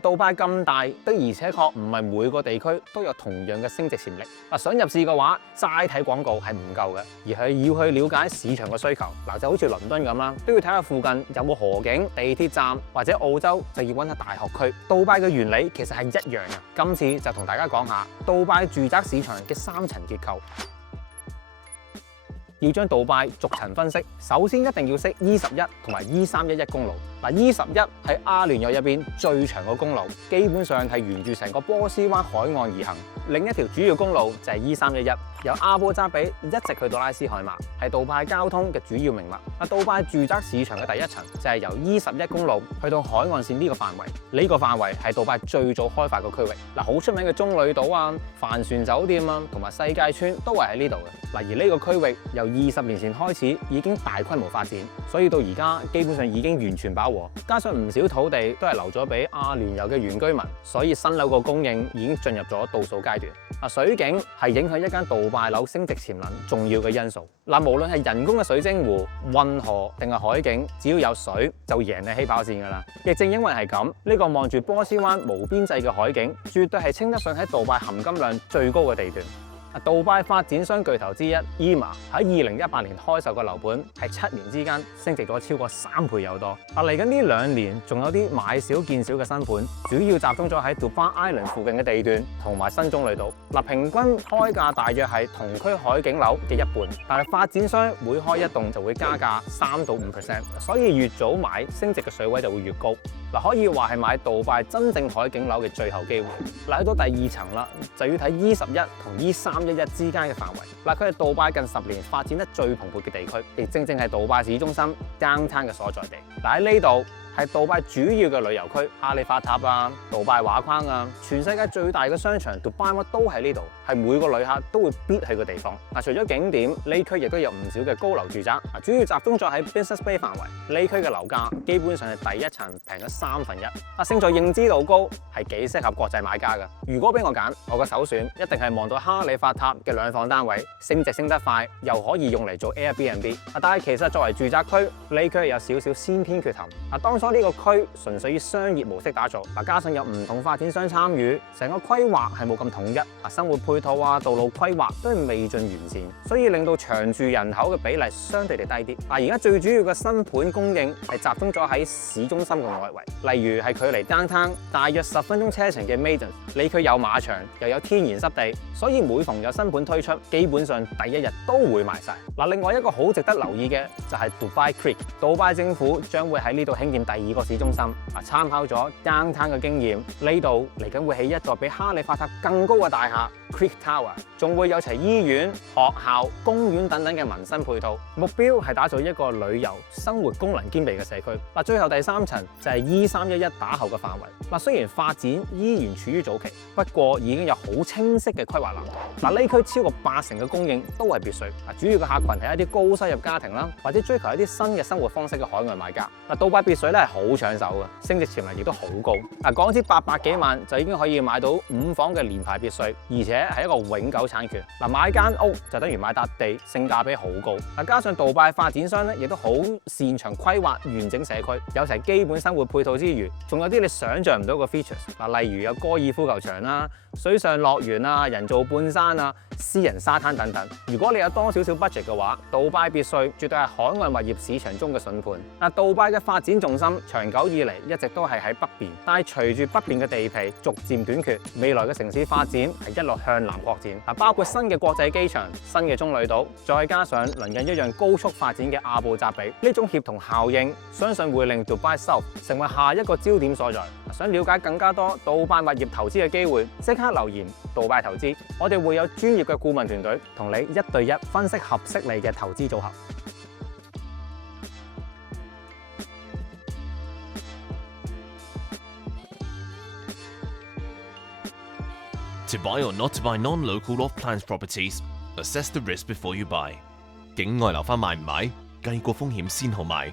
杜拜咁大，的而且確唔係每個地區都有同樣嘅升值潛力。想入市嘅話，齋睇廣告係唔夠嘅，而係要去了解市場嘅需求。就好似倫敦咁啦，都要睇下附近有冇河景、地鐵站，或者澳洲就要揾下大學區。杜拜嘅原理其實係一樣嘅。今次就同大家講下杜拜住宅市場嘅3層結構。要將杜拜逐層分析，首先一定要識 E11同埋 E311公路。E11係阿聯酋入邊最長嘅公路，基本上係沿住成個波斯灣海岸而行。另一條主要公路就係 E311，由阿布扎比一直去到拉斯海馬，係杜拜交通嘅主要命脈。杜拜住宅市場嘅第一層就係由 E11公路去到海岸線呢個範圍，呢個範圍係杜拜最早開發嘅區域。好出名嘅棕櫚島啊、帆船酒店啊，同埋世界村都係喺呢度嘅。而呢個區域由20年前開始已經大規模發展，所以到而家基本上已經完全飽和，加上唔少土地都係留咗俾阿聯酋嘅原居民，所以新樓個供應已經進入咗倒數階段。水景係影響一間杜拜樓升值潛能重要嘅因素。無論係人工嘅水晶湖、運河定係海景，只要有水就贏你起跑線㗎啦。亦正因為係咁，呢個望住波斯灣無邊際嘅海景，絕對係稱得上喺杜拜含金量最高嘅地段。杜拜發展商巨頭之一 EMA 喺2018年開售嘅樓盤係7年之間升值咗超過3倍有多。嚟緊呢2年仲有啲買少見少嘅新盤，主要集中咗喺 Dubai Island 附近嘅地段同埋新棕櫚島。平均開價大約係同區海景樓嘅一半，但係發展商每開一棟就會加價3到5%，所以越早買升值嘅水位就會越高。可以話係買杜拜真正海景樓嘅最後機會。去到第2層啦，就要睇 E11同 E311之間嘅範圍。佢係杜拜近10年發展得最蓬勃嘅地區，亦正正係杜拜市中心 downtown 嘅所在地。喺呢度係杜拜主要嘅旅遊區，哈利法塔啊、杜拜畫框啊，全世界最大嘅商場 Dubai Mall 都喺呢度，係每個旅客都會必去嘅地方。除咗景點，呢區亦都有唔少嘅高樓住宅，主要集中咗喺 Business Bay 範圍。呢區嘅樓價基本上係第一層平咗1/3。勝在認知度高，係幾適合國際買家嘅。如果俾我揀，我嘅首選一定係望到哈利法塔嘅2房單位，升值升得快，又可以用嚟做 Airbnb。但係其實作為住宅區，呢區有少少先天缺陷。當初呢個區純粹以商業模式打造，加上有唔同發展商參與，成個規劃係冇咁統一，生活配套啊、道路規劃都係未盡完善，所以令到長住人口嘅比例相對地低啲。而家最主要嘅新盤供應係集中咗喺市中心嘅外圍，例如係距離 downtown 大約10分鐘車程嘅 Maiden， 呢區有馬場又有天然濕地，所以每逢有新盤推出，基本上第一日都會賣晒。另外一個好值得留意嘅就係 Dubai Creek， 杜拜政府將會喺呢度興建第2個市中心。參考咗 downtown 嘅經驗，呢度嚟緊會起一座比哈利法塔更高嘅大廈 Creek Tower， 仲會有齊醫院、學校、公園等等嘅民生配套。目標係打造一個旅遊、生活功能兼備嘅社區。最後第3層就係 E311打後嘅範圍。雖然發展依然處於早期，不過已經有好清晰嘅規劃藍圖。呢區超過80%嘅供應都係別墅，主要嘅客群係一啲高收入家庭啦，或者追求一啲新嘅生活方式嘅海外買家。杜拜別墅咧係好搶手嘅，升值潛能亦都好高。港紙800幾萬就已經可以買到5房嘅連排別墅，而且係一個永久產權。買間屋就等於買笪地，性價比好高。加上杜拜發展商咧亦都好擅長規劃完整社區，有齊基本生活配套之餘，仲有啲你想象唔到嘅 features， 例如有高爾夫球場啦、水上樂園啊、人造半山啊、私人沙灘等等。如果你有多少少 budget 嘅話，杜拜別墅絕對係海外物業市場中嘅筍盤。杜拜嘅發展重心長久以嚟一直都係喺北邊，但係隨住北邊嘅地皮逐漸短缺，未來嘅城市發展係一路向南擴展。包括新嘅國際機場、新嘅棕櫚島，再加上鄰近一樣高速發展嘅阿布扎比，呢種協同效應，相信會令 Dubai South 成為下一個焦點所在。想了解更加多杜拜物業投資嘅機會，即刻留言杜拜投資，我哋會有專業嘅顧問團隊同你1對1分析合適你嘅投資組合。To buy or not to buy non-local off-plans properties, assess the risk before you buy. 境外樓花買唔買？計過風險先好買。